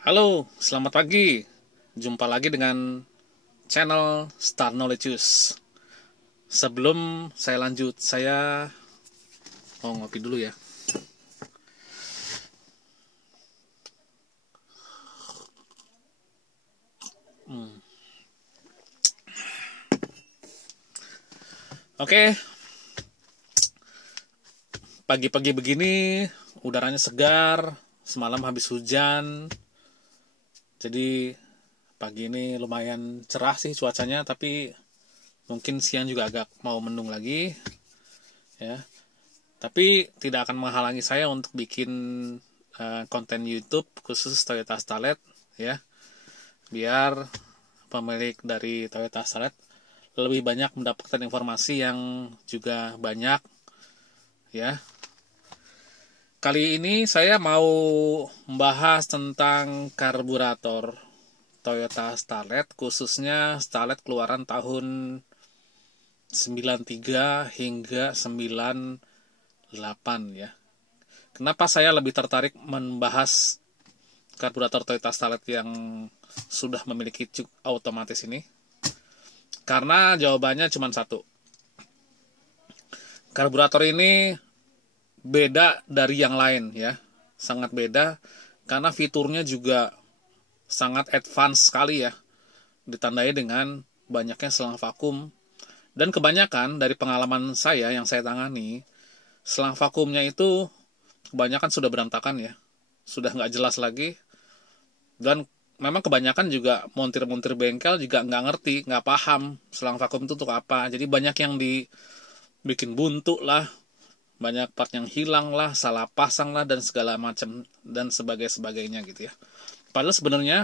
Halo, selamat pagi. Jumpa lagi dengan channel Star Knowledge. Sebelum saya lanjut, saya mau ngopi dulu ya. Oke, pagi-pagi begini, udaranya segar. Semalam habis hujan, jadi pagi ini lumayan cerah sih cuacanya, tapi mungkin siang juga agak mau mendung lagi, ya. Tapi tidak akan menghalangi saya untuk bikin konten YouTube khusus Toyota Starlet, ya, biar pemilik dari Toyota Starlet lebih banyak mendapatkan informasi yang juga banyak, ya. Kali ini saya mau membahas tentang karburator Toyota Starlet, khususnya Starlet keluaran tahun 93 hingga 98, ya. Kenapa saya lebih tertarik membahas karburator Toyota Starlet yang sudah memiliki cuk otomatis ini? Karena jawabannya cuma satu. Karburator ini beda dari yang lain, ya. Sangat beda karena fiturnya juga sangat advance sekali, ya. Ditandai dengan banyaknya selang vakum. Dan kebanyakan dari pengalaman saya yang saya tangani, selang vakumnya itu kebanyakan sudah berantakan, ya. Sudah nggak jelas lagi. Dan memang kebanyakan juga montir-montir bengkel juga nggak ngerti, nggak paham selang vakum itu untuk apa. Jadi banyak yang dibikin buntu lah, banyak part yang hilang lah, salah pasang lah, dan segala macam dan sebagainya gitu ya. Padahal sebenarnya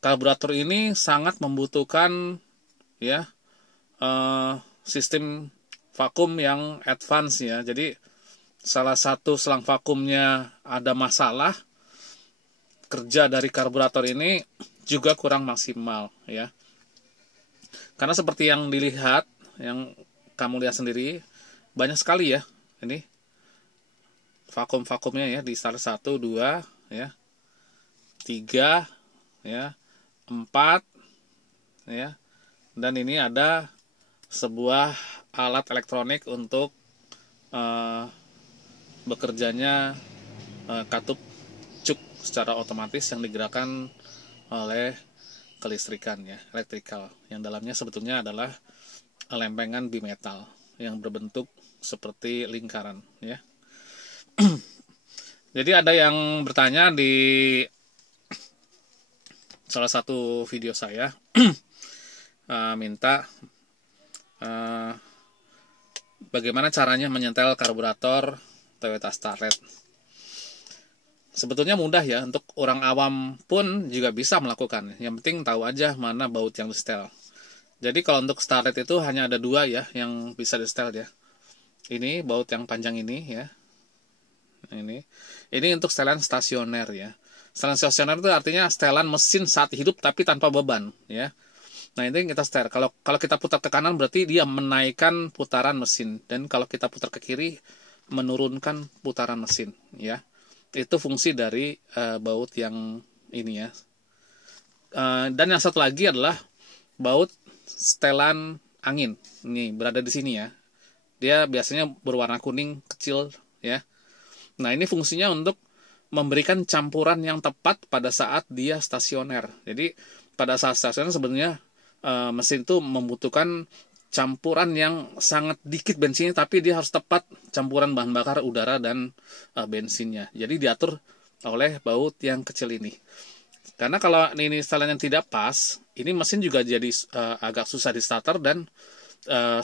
karburator ini sangat membutuhkan, ya, sistem vakum yang advance, ya. Jadi salah satu selang vakumnya ada masalah, kerja dari karburator ini juga kurang maksimal, ya. Karena seperti yang dilihat, yang kamu lihat sendiri, banyak sekali, ya, ini vakum-vakumnya, ya, di start 1, 2, ya, 3, ya, 4, ya, dan ini ada sebuah alat elektronik untuk bekerjanya katup cuk secara otomatis yang digerakkan oleh kelistrikan, ya, elektrikal, yang dalamnya sebetulnya adalah lempengan bimetal yang berbentuk seperti lingkaran, ya. Jadi ada yang bertanya di salah satu video saya, minta bagaimana caranya menyetel karburator Toyota Starlet. Sebetulnya mudah, ya, untuk orang awam pun juga bisa melakukan. Yang penting tahu aja mana baut yang di setel. Jadi kalau untuk Starlet itu hanya ada dua, ya, yang bisa di setel, ya. Ini baut yang panjang ini, ya. Ini untuk setelan stasioner, ya. Setelan stasioner itu artinya setelan mesin saat hidup tapi tanpa beban, ya. Nah, ini kita setel. Kalau kita putar ke kanan berarti dia menaikkan putaran mesin, dan kalau kita putar ke kiri menurunkan putaran mesin, ya. Itu fungsi dari baut yang ini, ya. Dan yang satu lagi adalah baut setelan angin. Ini berada di sini, ya. Dia biasanya berwarna kuning kecil, ya. Nah, ini fungsinya untuk memberikan campuran yang tepat pada saat dia stasioner. Jadi pada saat stasioner sebenarnya mesin itu membutuhkan campuran yang sangat dikit bensinnya, tapi dia harus tepat campuran bahan bakar udara dan bensinnya. Jadi diatur oleh baut yang kecil ini. Karena kalau ini instalan yang tidak pas, ini mesin juga jadi agak susah di starter, dan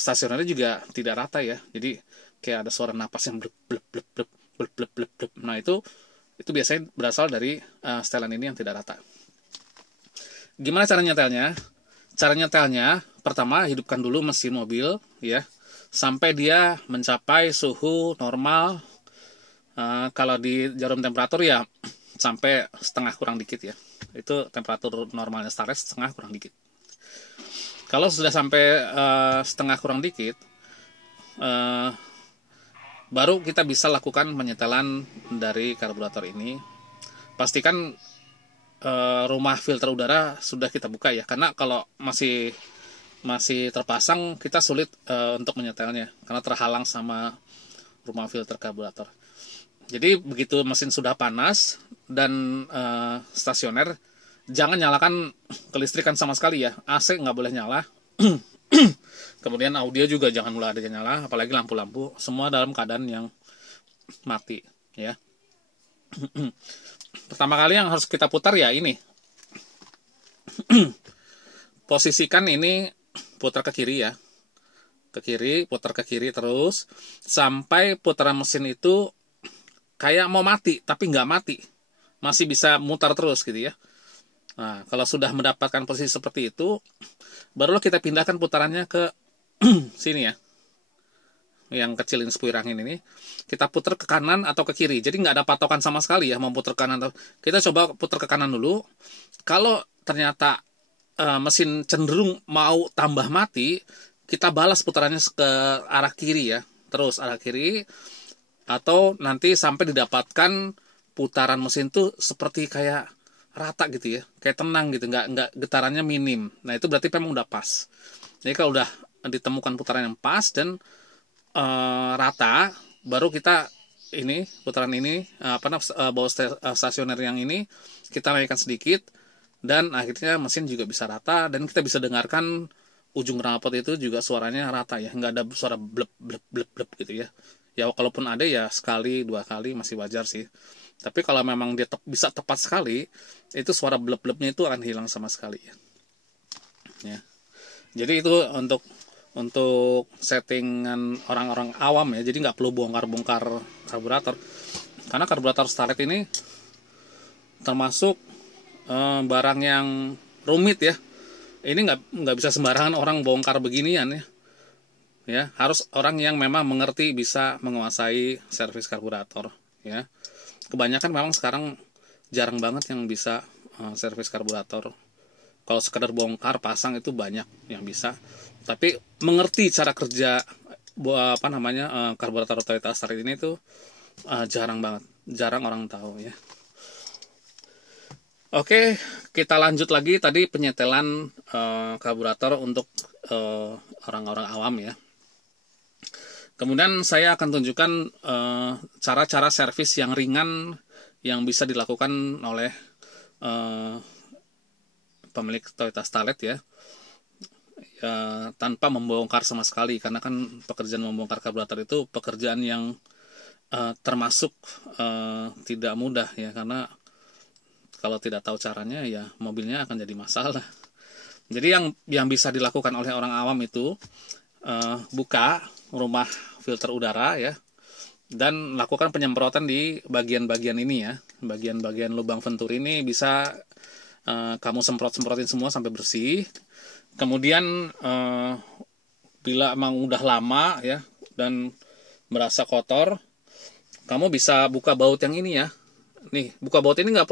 stasionernya juga tidak rata, ya. Jadi kayak ada suara napas yang blep blep blep blep blep blep blep blep. Nah, itu biasanya berasal dari setelan ini yang tidak rata. Gimana cara nyetelnya? Cara nyetelnya, pertama hidupkan dulu mesin mobil, ya, sampai dia mencapai suhu normal. Kalau di jarum temperatur, ya, sampai setengah kurang dikit, ya. Itu temperatur normalnya Starlet, setengah kurang dikit. Kalau sudah sampai setengah kurang dikit, baru kita bisa lakukan penyetelan dari karburator ini. Pastikan rumah filter udara sudah kita buka ya, karena kalau masih terpasang kita sulit untuk menyetelnya karena terhalang sama rumah filter karburator. Jadi begitu mesin sudah panas dan stasioner, jangan nyalakan kelistrikan sama sekali ya. AC nggak boleh nyala. Kemudian audio juga jangan mulai ada nyala, apalagi lampu-lampu, semua dalam keadaan yang mati ya. Pertama kali yang harus kita putar ya ini. Posisikan ini, putar ke kiri ya. Ke kiri, putar ke kiri terus sampai putaran mesin itu kayak mau mati tapi nggak mati. Masih bisa mutar terus gitu ya. Nah, kalau sudah mendapatkan posisi seperti itu, barulah kita pindahkan putarannya ke sini ya, yang kecil ini, spuir angin ini kita putar ke kanan atau ke kiri, jadi nggak ada patokan sama sekali ya mau putar ke kanan atau kita coba putar ke kanan dulu. Kalau ternyata mesin cenderung mau tambah mati, kita balas putarannya ke arah kiri ya, terus arah kiri, atau nanti sampai didapatkan putaran mesin tuh seperti kayak rata gitu ya, kayak tenang gitu, nggak getarannya minim. Nah itu berarti memang udah pas. Jadi kalau udah ditemukan putaran yang pas dan rata, baru kita ini putaran ini bawah stasioner yang ini kita naikkan sedikit, dan akhirnya mesin juga bisa rata dan kita bisa dengarkan ujung knalpot itu juga suaranya rata ya, nggak ada suara blep blep blep blep gitu ya. Ya kalaupun ada ya sekali dua kali masih wajar sih. Tapi kalau memang dia bisa tepat sekali, itu suara blep blepnya itu akan hilang sama sekali ya. Ya. Jadi itu untuk settingan orang-orang awam ya, jadi nggak perlu bongkar-bongkar karburator, karena karburator Starlet ini termasuk barang yang rumit ya. Ini nggak bisa sembarangan orang bongkar beginian ya, harus orang yang memang mengerti, bisa menguasai servis karburator ya. Kebanyakan memang sekarang jarang banget yang bisa servis karburator. Kalau sekedar bongkar pasang itu banyak yang bisa, tapi mengerti cara kerja karburator Toyota Starlet ini tuh jarang banget, jarang orang tahu ya. Oke, kita lanjut lagi tadi penyetelan karburator untuk orang-orang awam ya. Kemudian saya akan tunjukkan cara-cara servis yang ringan yang bisa dilakukan oleh pemilik Toyota Starlet ya, tanpa membongkar sama sekali, karena kan pekerjaan membongkar karburator itu pekerjaan yang termasuk tidak mudah ya, karena kalau tidak tahu caranya ya mobilnya akan jadi masalah. Jadi yang bisa dilakukan oleh orang awam itu buka rumah filter udara ya, dan lakukan penyemprotan di bagian-bagian ini ya, bagian-bagian lubang venturi ini bisa kamu semprotin semua sampai bersih. Kemudian bila emang udah lama ya dan merasa kotor, kamu bisa buka baut yang ini ya. Nih, buka baut ini nggak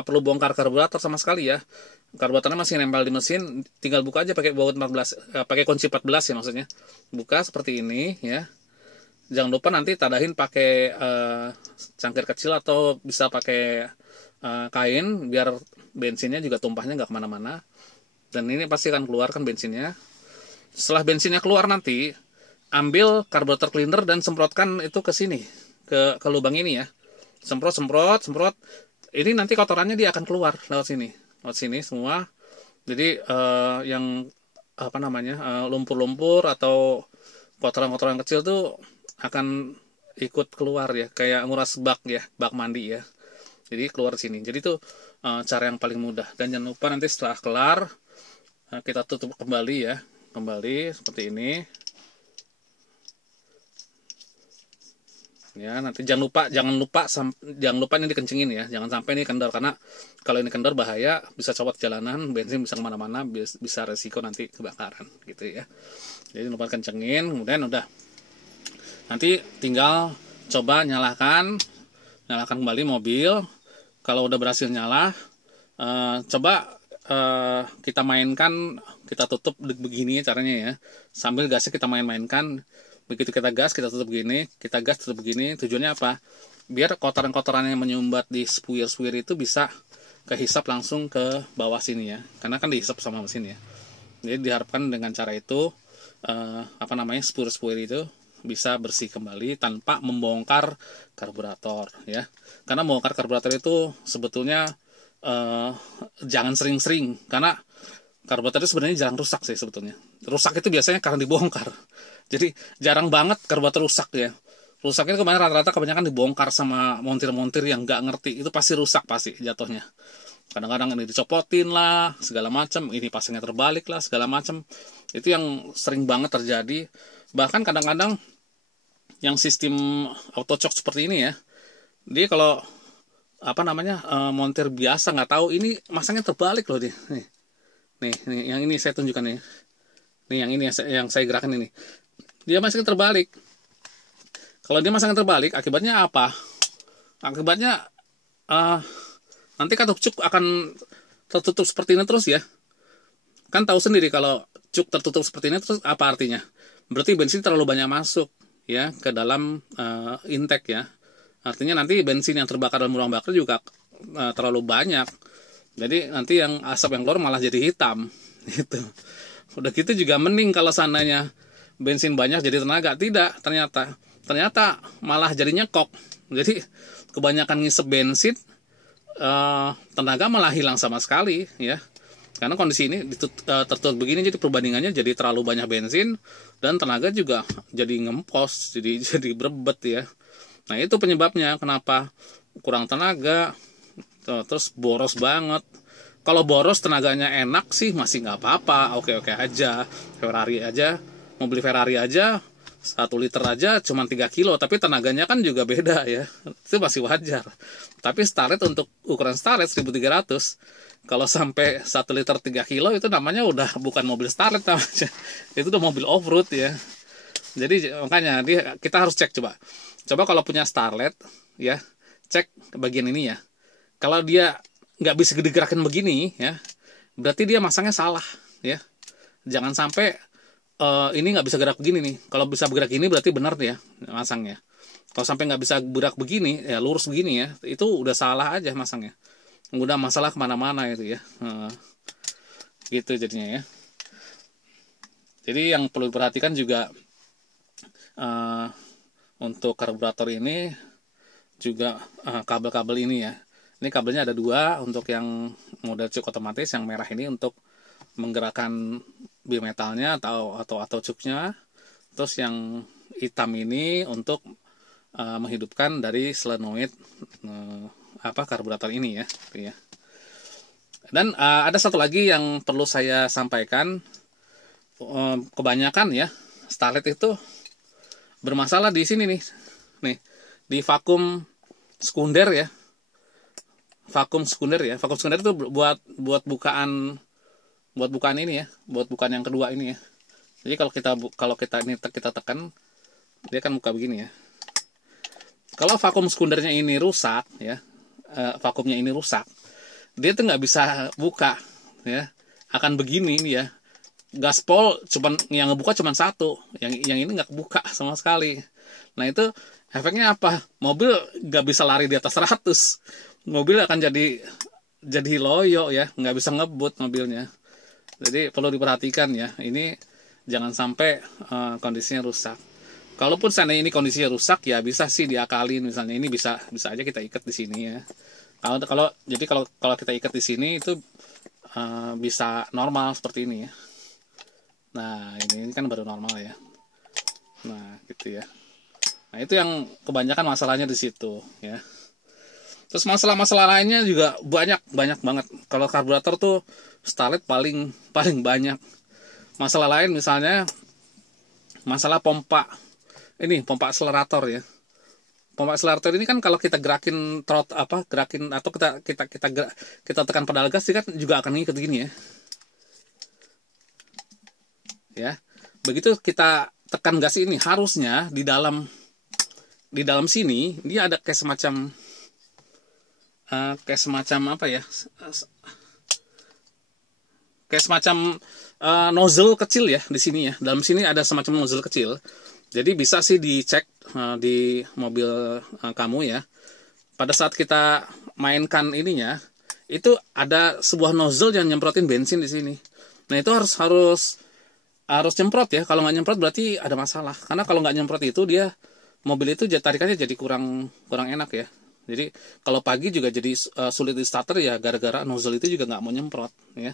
perlu bongkar karburator sama sekali ya. Karburatornya masih nempel di mesin, tinggal buka aja pakai baut 14, pakai kunci 14 ya maksudnya. Buka seperti ini ya. Jangan lupa nanti tadahin pakai cangkir kecil atau bisa pakai kain biar bensinnya juga tumpahnya nggak kemana-mana. Dan ini pasti akan keluarkan bensinnya. Setelah bensinnya keluar nanti, ambil karburator cleaner dan semprotkan itu ke sini, ke lubang ini ya. Semprot. Ini nanti kotorannya dia akan keluar lewat sini semua. Jadi yang lumpur-lumpur atau kotoran-kotoran kecil tuh akan ikut keluar ya, kayak nguras bak ya, bak mandi ya. Jadi keluar sini. Jadi itu cara yang paling mudah. Dan jangan lupa nanti setelah kelar kita tutup kembali ya, kembali seperti ini. Ya, nanti jangan lupa ini dikencingin ya, jangan sampai ini kendor, karena kalau ini kendor bahaya, bisa copot jalanan, bensin bisa kemana-mana, bisa resiko nanti kebakaran gitu ya. Jadi lupa kencengin, kemudian udah, nanti tinggal coba nyalakan kembali mobil. Kalau udah berhasil nyala, coba kita mainkan, kita tutup begini caranya ya, sambil gasnya kita mainkan. Begitu kita gas, kita tutup begini, kita gas tutup begini. Tujuannya apa? biar kotoran-kotoran yang menyumbat di spuir-spuir itu bisa kehisap langsung ke bawah sini ya, karena kan dihisap sama mesin ya. Jadi diharapkan dengan cara itu spuir-spuir itu bisa bersih kembali tanpa membongkar karburator ya. Karena membongkar karburator itu sebetulnya jangan sering-sering, karena karburator itu sebenarnya jarang rusak sih sebetulnya. Rusak itu biasanya karena dibongkar. Jadi jarang banget karburator rusak ya. Rusaknya kemarin rata-rata kebanyakan dibongkar sama montir-montir yang nggak ngerti, itu pasti rusak pasti jatuhnya. Kadang-kadang ini dicopotin lah segala macam, ini pasangnya terbalik lah segala macam. Itu yang sering banget terjadi. Bahkan kadang-kadang yang sistem auto choke seperti ini ya, dia kalau montir biasa nggak tahu ini masangnya terbalik loh dia. Nih, yang ini saya tunjukkan nih. Nih yang ini yang saya gerakan ini. Dia masangnya terbalik. Kalau dia masangnya terbalik, akibatnya apa? Akibatnya nanti katup cuk akan tertutup seperti ini terus ya. Kan tahu sendiri kalau cuk tertutup seperti ini terus apa artinya? Berarti bensin terlalu banyak masuk ya ke dalam intake ya. Artinya nanti bensin yang terbakar dalam ruang bakar juga terlalu banyak. Jadi nanti yang asap yang keluar malah jadi hitam gitu. Udah gitu juga mending kalau seandainya bensin banyak jadi tenaga. Tidak, ternyata malah jadinya kok. Jadi kebanyakan ngisep bensin, tenaga malah hilang sama sekali ya. Karena kondisi ini tertutup begini, jadi perbandingannya jadi terlalu banyak bensin dan tenaga juga jadi ngempos, jadi berebet ya. Nah itu penyebabnya kenapa kurang tenaga, terus boros banget. Kalau boros tenaganya enak sih masih nggak apa-apa, oke-oke aja. Mau beli Ferrari aja 1 liter aja cuma 3 kilo, tapi tenaganya kan juga beda ya, itu masih wajar. Tapi Starlet untuk ukuran Starlet 1300, kalau sampai 1 liter 3 kilo itu namanya udah bukan mobil Starlet namanya, itu udah mobil off-road ya. Jadi makanya kita harus cek coba kalau punya Starlet ya, cek bagian ini ya. Kalau dia nggak bisa digerakin begini ya, berarti dia masangnya salah ya. Jangan sampai ini nggak bisa gerak begini nih. Kalau bisa bergerak gini berarti benar ya masangnya. Kalau sampai nggak bisa gerak begini ya, lurus begini ya, itu udah salah aja masangnya. Udah masalah kemana-mana itu ya. Gitu jadinya ya. Jadi yang perlu diperhatikan juga untuk karburator ini juga kabel-kabel ini ya. Ini kabelnya ada 2 untuk yang model cuk otomatis, yang merah ini untuk menggerakkan bimetalnya atau cuknya, terus yang hitam ini untuk menghidupkan dari solenoid karburator ini ya. Dan ada satu lagi yang perlu saya sampaikan, kebanyakan ya Starlet itu bermasalah di sini nih di vakum sekunder ya. Vakum sekunder itu buat bukaan ini ya, buat bukaan yang kedua ini ya. Jadi kalau kita tekan, dia kan buka begini ya. Kalau vakum sekundernya ini rusak ya, vakumnya ini rusak, dia tuh nggak bisa buka ya, akan begini ya. Gaspol yang ngebuka cuma 1, yang ini nggak kebuka sama sekali. Nah itu efeknya apa? Mobil nggak bisa lari di atas 100. Mobil akan jadi loyo ya, nggak bisa ngebut mobilnya. Jadi perlu diperhatikan ya, ini jangan sampai kondisinya rusak. Kalaupun seandainya ini kondisinya rusak ya bisa sih diakalin, misalnya ini bisa aja kita ikat di sini ya. Kalau kita ikat di sini itu bisa normal seperti ini ya. Nah ini kan baru normal ya. Nah gitu ya. Nah itu yang kebanyakan masalahnya di situ ya. Terus masalah-masalah lainnya juga banyak banget. Kalau karburator tuh Starlet paling banyak. Masalah lain misalnya masalah pompa akselerator ya. Pompa akselerator ini kan kalau kita gerakin atau kita tekan pedal gas, dia kan juga akan ngikut gini ya. Ya. Begitu kita tekan gas ini, harusnya di dalam sini dia ada kayak semacam nozzle kecil ya di sini ya. Dalam sini ada semacam nozzle kecil. Jadi bisa sih dicek di mobil kamu ya. Pada saat kita mainkan ininya, itu ada sebuah nozzle yang nyemprotin bensin di sini. Nah itu harus nyemprot ya. Kalau nggak nyemprot berarti ada masalah. Karena kalau nggak nyemprot itu dia mobil itu tarikannya jadi kurang enak ya. Jadi kalau pagi juga jadi sulit di starter ya, gara-gara nozzle itu juga nggak mau nyemprot ya.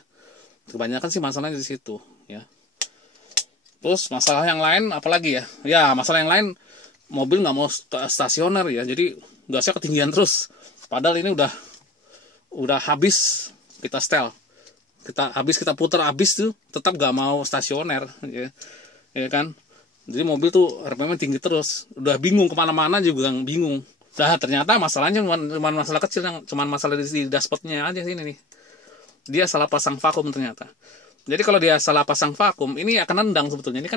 Kebanyakan sih masalahnya di situ ya. Terus masalah yang lain apalagi ya? Ya masalah yang lain, mobil nggak mau stasioner ya, jadi gasnya ketinggian terus. Padahal ini udah habis kita setel, kita putar habis tuh, tetap nggak mau stasioner ya kan. Jadi mobil tuh RPM tinggi terus, udah bingung kemana-mana juga bingung. Nah ternyata masalahnya cuma masalah kecil, yang cuma masalah di dashboardnya aja sini nih. Dia salah pasang vakum ternyata. Jadi kalau dia salah pasang vakum, ini akan nendang sebetulnya. Ini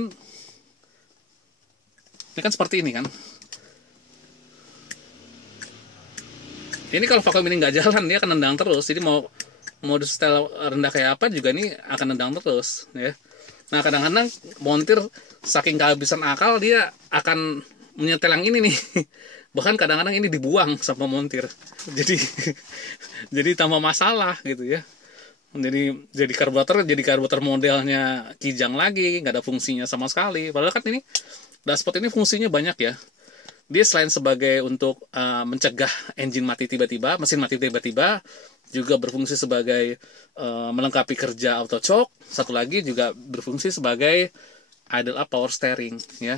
kan seperti ini kan. Ini kalau vakum ini nggak jalan, dia akan nendang terus. Jadi mau di setel rendah kayak apa juga ini akan nendang terus ya. Nah kadang-kadang montir saking kehabisan akal, dia akan menyetel yang ini nih. Bahkan kadang-kadang ini dibuang sama montir. Jadi tambah masalah gitu ya. Jadi karburator modelnya kijang lagi, nggak ada fungsinya sama sekali. Padahal kan ini dashboard ini fungsinya banyak ya. Dia selain sebagai untuk mencegah mesin mati tiba-tiba, juga berfungsi sebagai melengkapi kerja auto choke. Satu lagi juga berfungsi sebagai idle up power steering ya.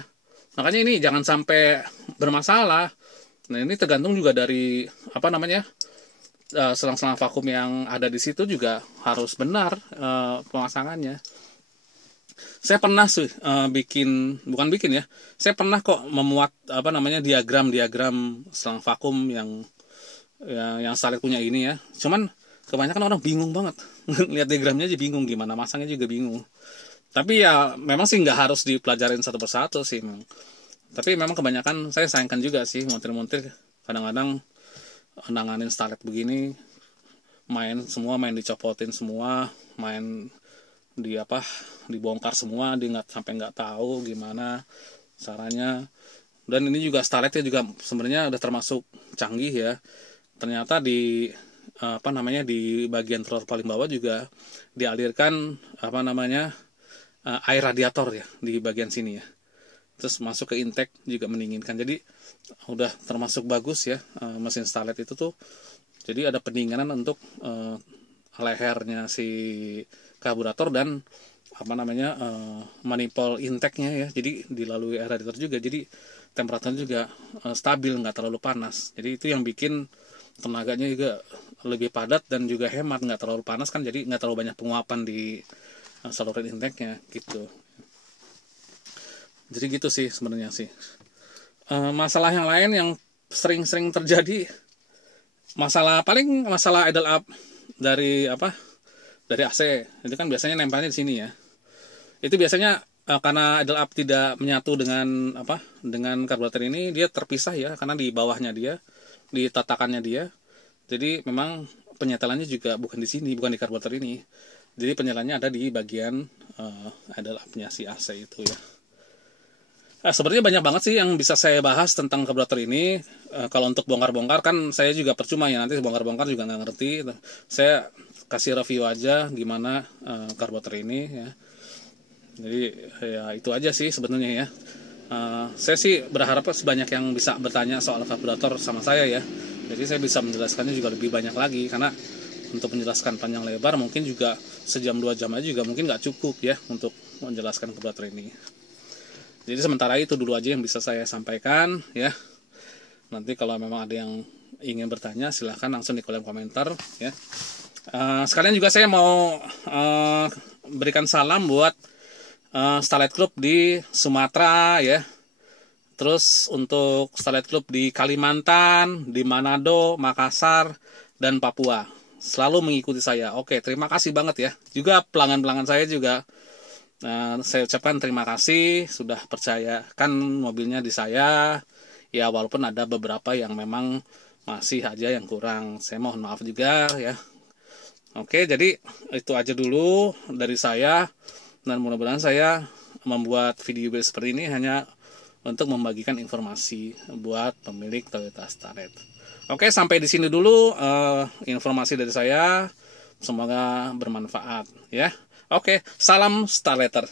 Makanya ini jangan sampai bermasalah. Nah ini tergantung juga dari selang-selang vakum yang ada di situ juga harus benar pemasangannya. Saya pernah saya pernah kok memuat diagram selang vakum yang Starlet punya ini ya. Cuman kebanyakan orang bingung banget lihat diagramnya aja bingung, gimana masangnya juga bingung. Tapi ya memang sih nggak harus dipelajarin satu persatu sih memang. Tapi memang kebanyakan saya sayangkan juga sih montir-montir kadang-kadang nanganin Starlet begini, main dicopotin semua, main dibongkar semua, dia sampai nggak tahu gimana caranya. Dan ini juga Starletnya juga sebenarnya udah termasuk canggih ya. Ternyata di bagian throttle paling bawah juga dialirkan air radiator ya di bagian sini ya. Terus masuk ke intake juga mendinginkan. Jadi udah termasuk bagus ya mesin Starlet itu tuh. Jadi ada pendinginan untuk lehernya si karburator dan manifold intake-nya ya. Jadi dilalui air radiator juga. Jadi temperaturnya juga stabil, nggak terlalu panas. Jadi itu yang bikin tenaganya juga lebih padat dan juga hemat, nggak terlalu panas kan. Jadi nggak terlalu banyak penguapan di saluran intake-nya gitu. Jadi gitu sih sebenarnya sih. Masalah yang lain yang sering-sering terjadi, masalah idle up dari AC. Itu kan biasanya nempelnya di sini ya. Itu biasanya karena idle up tidak menyatu dengan karburator ini, dia terpisah ya, karena di bawahnya dia, di tatakannya dia. Jadi memang penyetelannya juga bukan di sini, bukan di karburator ini. Jadi penyetelannya ada di bagian idle up-nya si AC itu ya. Sebenarnya banyak banget sih yang bisa saya bahas tentang karburator ini. Kalau untuk bongkar-bongkar kan saya juga percuma ya, nanti bongkar-bongkar juga nggak ngerti. Saya kasih review aja gimana karburator ini ya. Jadi ya itu aja sih sebenarnya ya. Saya sih berharap sebanyak yang bisa bertanya soal karburator sama saya ya. Jadi saya bisa menjelaskannya juga lebih banyak lagi, karena untuk menjelaskan panjang lebar mungkin juga sejam 2 jam aja juga mungkin nggak cukup ya untuk menjelaskan karburator ini. Jadi sementara itu dulu aja yang bisa saya sampaikan ya. Nanti kalau memang ada yang ingin bertanya silahkan langsung di kolom komentar ya. Sekalian juga saya mau berikan salam buat Starlet Club di Sumatera ya. Terus untuk Starlet Club di Kalimantan, di Manado, Makassar, dan Papua selalu mengikuti saya. Oke, terima kasih banget ya. Juga pelanggan-pelanggan saya juga saya ucapkan terima kasih sudah percayakan mobilnya di saya. Ya walaupun ada beberapa yang memang masih aja yang kurang, saya mohon maaf juga ya. Oke, jadi itu aja dulu dari saya, dan mudah-mudahan saya membuat video seperti ini hanya untuk membagikan informasi buat pemilik Toyota Starlet. Oke, sampai di sini dulu informasi dari saya. Semoga bermanfaat ya. Oke, salam Starletter.